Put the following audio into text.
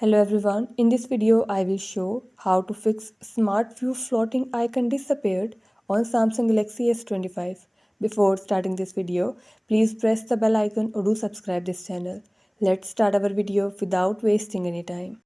Hello everyone, in this video I will show how to fix Smart View floating icon disappeared on Samsung Galaxy S25. Before starting this video, please press the bell icon or do subscribe this channel. Let's start our video without wasting any time.